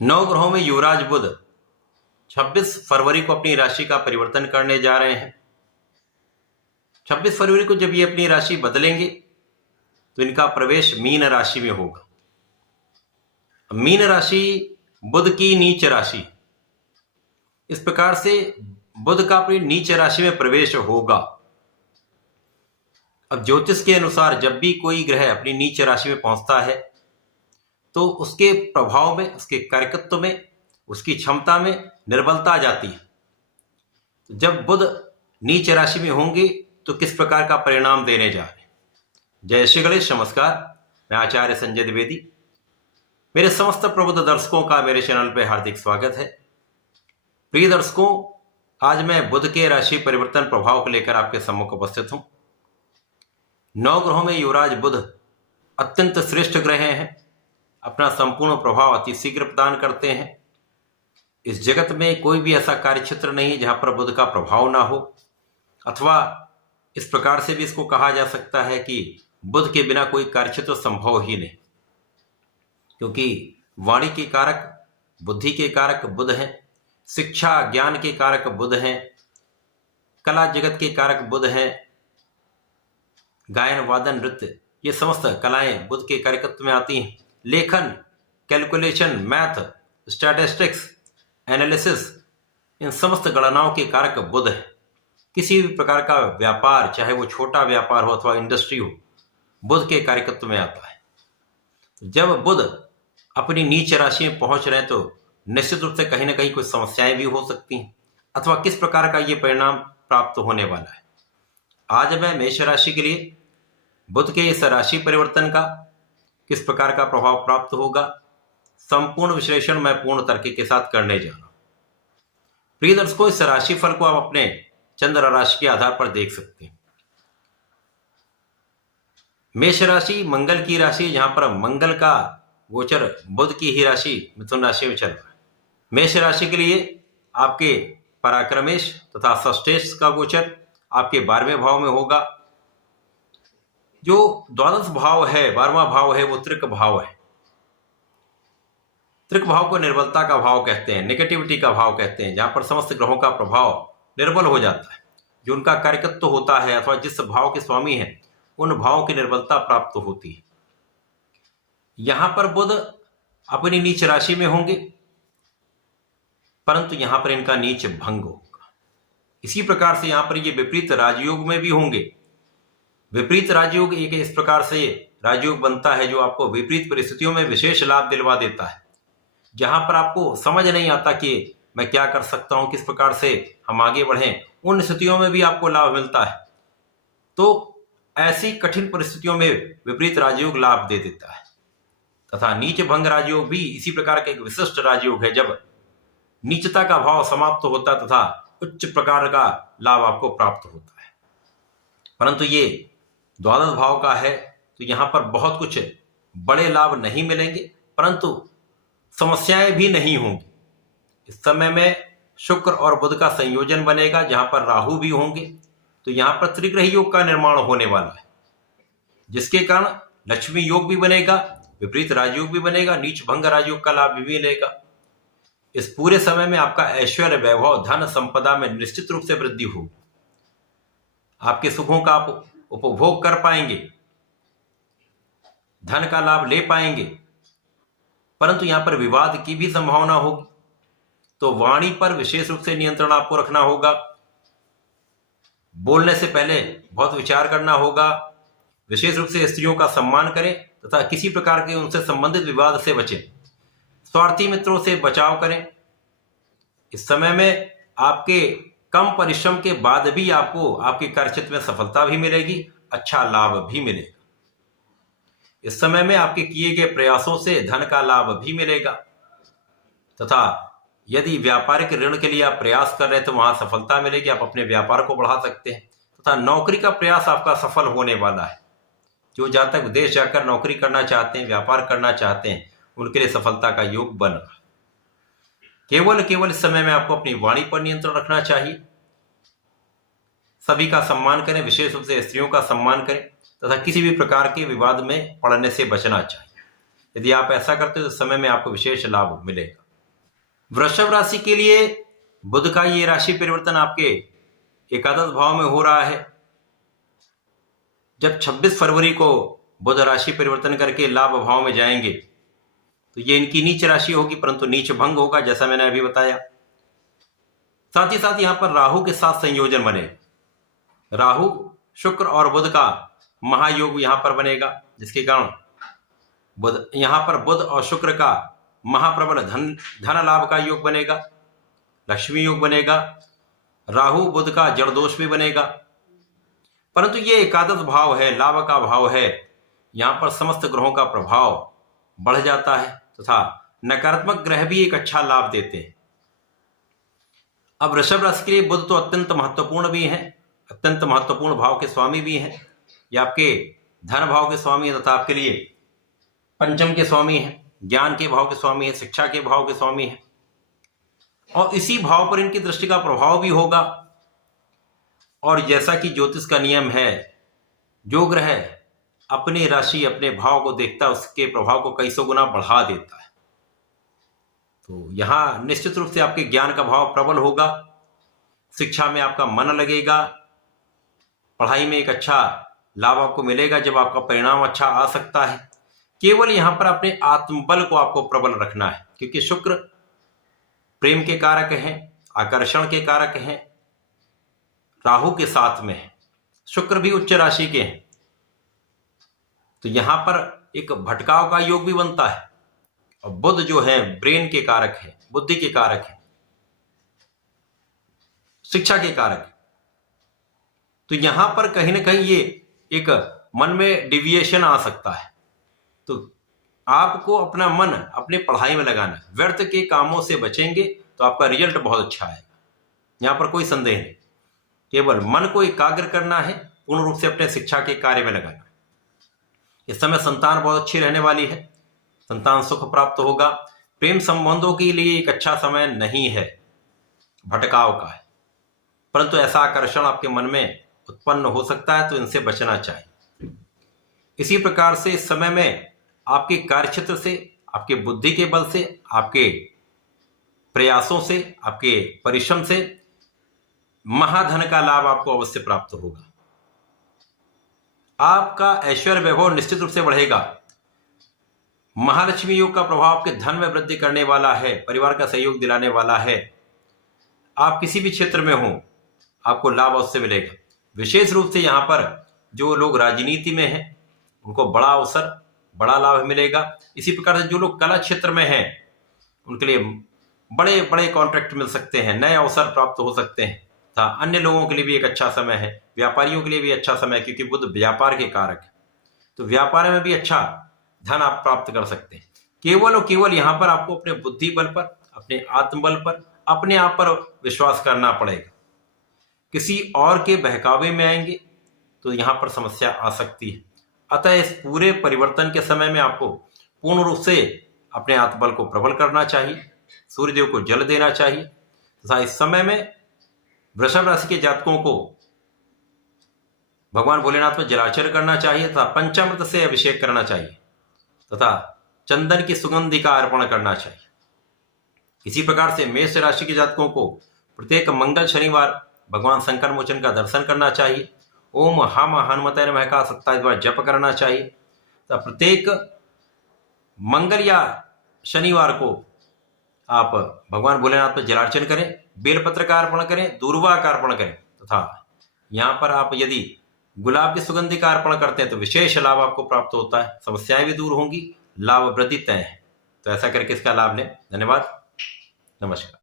नौ ग्रहों में युवराज बुध 26 फरवरी को अपनी राशि का परिवर्तन करने जा रहे हैं। 26 फरवरी को जब ये अपनी राशि बदलेंगे तो इनका प्रवेश मीन राशि में होगा। मीन राशि बुध की नीच राशि, इस प्रकार से बुध का अपनी नीच राशि में प्रवेश होगा। अब ज्योतिष के अनुसार जब भी कोई ग्रह अपनी नीच राशि में पहुंचता है तो उसके प्रभाव में, उसके कार्यकत्व में, उसकी क्षमता में निर्बलता आ जाती है। जब बुध नीच राशि में होंगे तो किस प्रकार का परिणाम देने जा रहे हैं। जय श्री गणेश, नमस्कार। मैं आचार्य संजय द्विवेदी। मेरे समस्त प्रबुद्ध दर्शकों का मेरे चैनल पर हार्दिक स्वागत है। प्रिय दर्शकों, आज मैं बुध के राशि परिवर्तन प्रभाव को लेकर आपके सम्मुख उपस्थित हूं। 9 ग्रहों में युवराज बुध अत्यंत श्रेष्ठ ग्रह हैं। अपना संपूर्ण प्रभाव अति शीघ्र प्रदान करते हैं। इस जगत में कोई भी ऐसा कार्य क्षेत्र नहीं जहां पर बुध का प्रभाव ना हो, अथवा इस प्रकार से भी इसको कहा जा सकता है कि बुध के बिना कोई कार्य क्षेत्र संभव ही नहीं, क्योंकि वाणी के कारक, बुद्धि के कारक बुध हैं, शिक्षा ज्ञान के कारक बुध हैं, कला जगत के कारक बुध हैं, गायन वादन नृत्य ये समस्त कलाएं बुध के कार्यकत्व में आती हैं। लेखन, कैलकुलेशन, मैथ, स्टैटिस्टिक्स, एनालिसिस, इन समस्त गणनाओं के कारक बुध है। किसी भी प्रकार का व्यापार, चाहे वो छोटा व्यापार हो अथवा इंडस्ट्री हो, बुध के कार्यकत्व में आता है। जब बुध अपनी नीच राशि में पहुंच रहे हैं तो निश्चित रूप से कहीं ना कहीं कुछ समस्याएं भी हो सकती हैं, अथवा किस प्रकार का ये परिणाम प्राप्त होने वाला है। आज मैं मेष राशि के लिए बुध के इस राशि परिवर्तन का किस प्रकार का प्रभाव प्राप्त होगा, संपूर्ण विश्लेषण मैं पूर्ण तर्क के साथ करने जा रहा हूं। प्रिय दर्शकों, इस राशि फल को आप अपने चंद्र राशि के आधार पर देख सकते हैं। मेष राशि मंगल की राशि, जहां पर मंगल का गोचर बुध की ही राशि मिथुन राशि में चल रहा है। मेष राशि के लिए आपके पराक्रमेश तथा षष्ठेश का गोचर आपके 12वें भाव में होगा। जो द्वादश भाव है, 12वां भाव है, वो त्रिक भाव है। त्रिक भाव को निर्बलता का भाव कहते हैं, नेगेटिविटी का भाव कहते हैं, जहां पर समस्त ग्रहों का प्रभाव निर्बल हो जाता है। जो उनका कार्यकत्व होता है अथवा जिस भाव के स्वामी हैं उन भावों की निर्बलता प्राप्त होती है। यहां पर बुध अपनी नीच राशि में होंगे, परंतु यहां पर इनका नीच भंग होगा। इसी प्रकार से यहां पर ये विपरीत राजयोग में भी होंगे। विपरीत राजयोग एक इस प्रकार से राजयोग बनता है जो आपको विपरीत परिस्थितियों में विशेष लाभ दिलवा देता है, जहां पर आपको समझ नहीं आता कि मैं क्या कर सकता हूं, किस प्रकार से हम आगे बढ़ें। उन स्थितियों में भी आपको लाभ मिलता है। तो ऐसी कठिन परिस्थितियों में विपरीत राजयोग लाभ दे देता है। तथा नीच भंग राजयोग भी इसी प्रकार का एक विशिष्ट राजयोग है, जब नीचता का भाव समाप्त होता तथा उच्च प्रकार का लाभ आपको प्राप्त होता है। परंतु ये द्वादश भाव का है तो यहां पर बहुत कुछ बड़े लाभ नहीं मिलेंगे, परंतु समस्याएं भी नहीं होंगी। इस समय में शुक्र और बुध का संयोजन बनेगा, जहां पर राहु भी होंगे, तो यहां पर त्रिग्रही योग का निर्माण होने वाला है, जिसके कारण लक्ष्मी योग भी बनेगा, विपरीत राजयोग भी बनेगा, नीच भंग राजयोग का लाभ भी मिलेगा। इस पूरे समय में आपका ऐश्वर्य, वैभव, धन संपदा में निश्चित रूप से वृद्धि होगी। आपके सुखों का आप उपभोग कर पाएंगे, धन का लाभ ले पाएंगे, परंतु यहां पर विवाद की भी संभावना होगी। तो वाणी पर विशेष रूप से नियंत्रण आपको रखना होगा। बोलने से पहले बहुत विचार करना होगा। विशेष रूप से स्त्रियों का सम्मान करें तथा किसी प्रकार के उनसे संबंधित विवाद से बचें। स्वार्थी मित्रों से बचाव करें। इस समय में आपके कम परिश्रम के बाद भी आपको आपके कार्यक्षेत्र में सफलता भी मिलेगी, अच्छा लाभ भी मिलेगा। इस समय में आपके किए गए प्रयासों से धन का लाभ भी मिलेगा, तथा यदि व्यापारिक ऋण के लिए आप प्रयास कर रहे हैं तो वहां सफलता मिलेगी, आप अपने व्यापार को बढ़ा सकते हैं। तथा नौकरी का प्रयास आपका सफल होने वाला है। जो जहां तक विदेश जाकर नौकरी करना चाहते हैं, व्यापार करना चाहते हैं, उनके लिए सफलता का योग बन रहा है। केवल इस समय में आपको अपनी वाणी पर नियंत्रण रखना चाहिए। सभी का सम्मान करें, विशेष रूप से स्त्रियों का सम्मान करें, तथा किसी भी प्रकार के विवाद में पड़ने से बचना चाहिए। यदि आप ऐसा करते हैं तो समय में आपको विशेष लाभ मिलेगा। वृषभ राशि के लिए बुध का ये राशि परिवर्तन आपके एकादश भाव में हो रहा है। जब 26 फरवरी को बुध राशि परिवर्तन करके लाभ भाव में जाएंगे तो ये इनकी नीच राशि होगी, परंतु नीच भंग होगा, जैसा मैंने अभी बताया। साथ ही साथ यहां पर राहु के साथ संयोजन बने, राहु शुक्र और बुध का महायोग यहां पर बनेगा, जिसके कारण बुध यहां पर बुध और शुक्र का महाप्रबल धन लाभ का योग बनेगा, लक्ष्मी योग बनेगा। राहु बुध का जड़ दोष भी बनेगा, परंतु ये एकादश भाव है, लाभ का भाव है, यहां पर समस्त ग्रहों का प्रभाव बढ़ जाता है तथा नकारात्मक ग्रह भी एक अच्छा लाभ देते हैं। अब वृषभ राशि के लिए बुध तो अत्यंत महत्वपूर्ण भी हैं, अत्यंत महत्वपूर्ण भाव के स्वामी भी हैं। ये आपके धन भाव के स्वामी है तथा आपके लिए पंचम के स्वामी हैं, ज्ञान के भाव के स्वामी है, शिक्षा के भाव के स्वामी है, और इसी भाव पर इनकी दृष्टि का प्रभाव भी होगा। और जैसा कि ज्योतिष का नियम है, जो ग्रह अपनी राशि अपने भाव को देखता है उसके प्रभाव को कई सौ गुना बढ़ा देता है। तो यहां निश्चित रूप से आपके ज्ञान का भाव प्रबल होगा, शिक्षा में आपका मन लगेगा, पढ़ाई में एक अच्छा लाभ आपको मिलेगा जब आपका परिणाम अच्छा आ सकता है। केवल यहां पर अपने आत्मबल को आपको प्रबल रखना है, क्योंकि शुक्र प्रेम के कारक हैं, आकर्षण के कारक हैं, राहु के साथ में है, शुक्र भी उच्च राशि के हैं, तो यहां पर एक भटकाव का योग भी बनता है। और बुध जो है ब्रेन के कारक है, बुद्धि के कारक है, शिक्षा के कारक है, तो यहां पर कहीं ना कहीं ये एक मन में डिविएशन आ सकता है। तो आपको अपना मन अपनी पढ़ाई में लगाना है, व्यर्थ के कामों से बचेंगे तो आपका रिजल्ट बहुत अच्छा आएगा, यहां पर कोई संदेह नहीं। केवल मन को एकाग्र करना है, पूर्ण रूप से अपने शिक्षा के कार्य में लगाना। इस समय संतान बहुत अच्छी रहने वाली है, संतान सुख प्राप्त होगा। प्रेम संबंधों के लिए एक अच्छा समय नहीं है, भटकाव का है, परंतु ऐसा आकर्षण आपके मन में उत्पन्न हो सकता है, तो इनसे बचना चाहिए। इसी प्रकार से इस समय में आपके कार्यक्षेत्र से, आपके बुद्धि के बल से, आपके प्रयासों से, आपके परिश्रम से महाधन का लाभ आपको अवश्य प्राप्त होगा। आपका ऐश्वर्य वैभव निश्चित रूप से बढ़ेगा। महालक्ष्मी योग का प्रभाव आपके धन में वृद्धि करने वाला है, परिवार का सहयोग दिलाने वाला है। आप किसी भी क्षेत्र में हो, आपको लाभ अवश्य मिलेगा। विशेष रूप से यहाँ पर जो लोग राजनीति में हैं उनको बड़ा अवसर, बड़ा लाभ मिलेगा। इसी प्रकार से जो लोग कला क्षेत्र में हैं उनके लिए बड़े बड़े कॉन्ट्रैक्ट मिल सकते हैं, नए अवसर प्राप्त हो सकते हैं। अन्य लोगों के लिए भी एक अच्छा समय है, व्यापारियों के लिए भी अच्छा समय है, क्योंकि बुध व्यापार के कारक है, तो व्यापार में भी अच्छा धन आप प्राप्त कर सकते हैं। केवल और केवल यहाँ पर आपको अपने बुद्धि बल पर, अपने आत्मबल पर, अपने आप पर विश्वास करना पड़ेगा। किसी और के बहकावे में आएंगे तो यहाँ पर समस्या आ सकती है। अतः इस पूरे परिवर्तन के समय में आपको पूर्ण रूप से अपने आत्मबल को प्रबल करना चाहिए, सूर्यदेव को जल देना चाहिए तथा इस समय में वृषभ राशि के जातकों को भगवान भोलेनाथ में जलार्चन करना चाहिए तथा पंचामृत से अभिषेक करना चाहिए तथा चंदन की सुगंधि का अर्पण करना चाहिए। इसी प्रकार से मेष राशि के जातकों को प्रत्येक मंगल शनिवार भगवान शंकर मोचन का दर्शन करना चाहिए। ओम हम हनुमते नमः का 27 बार जप करना चाहिए तथा प्रत्येक मंगल या शनिवार को आप भगवान भोलेनाथ पर जलार्चन करें, बेलपत्र का अर्पण करें, दूर्वा का अर्पण करें तथा यहाँ पर आप यदि गुलाब की सुगंधि का अर्पण करते हैं तो विशेष लाभ आपको प्राप्त होता है, समस्याएं भी दूर होंगी, लाभ वृद्धि तय है। तो ऐसा करके इसका लाभ लें। धन्यवाद, नमस्कार।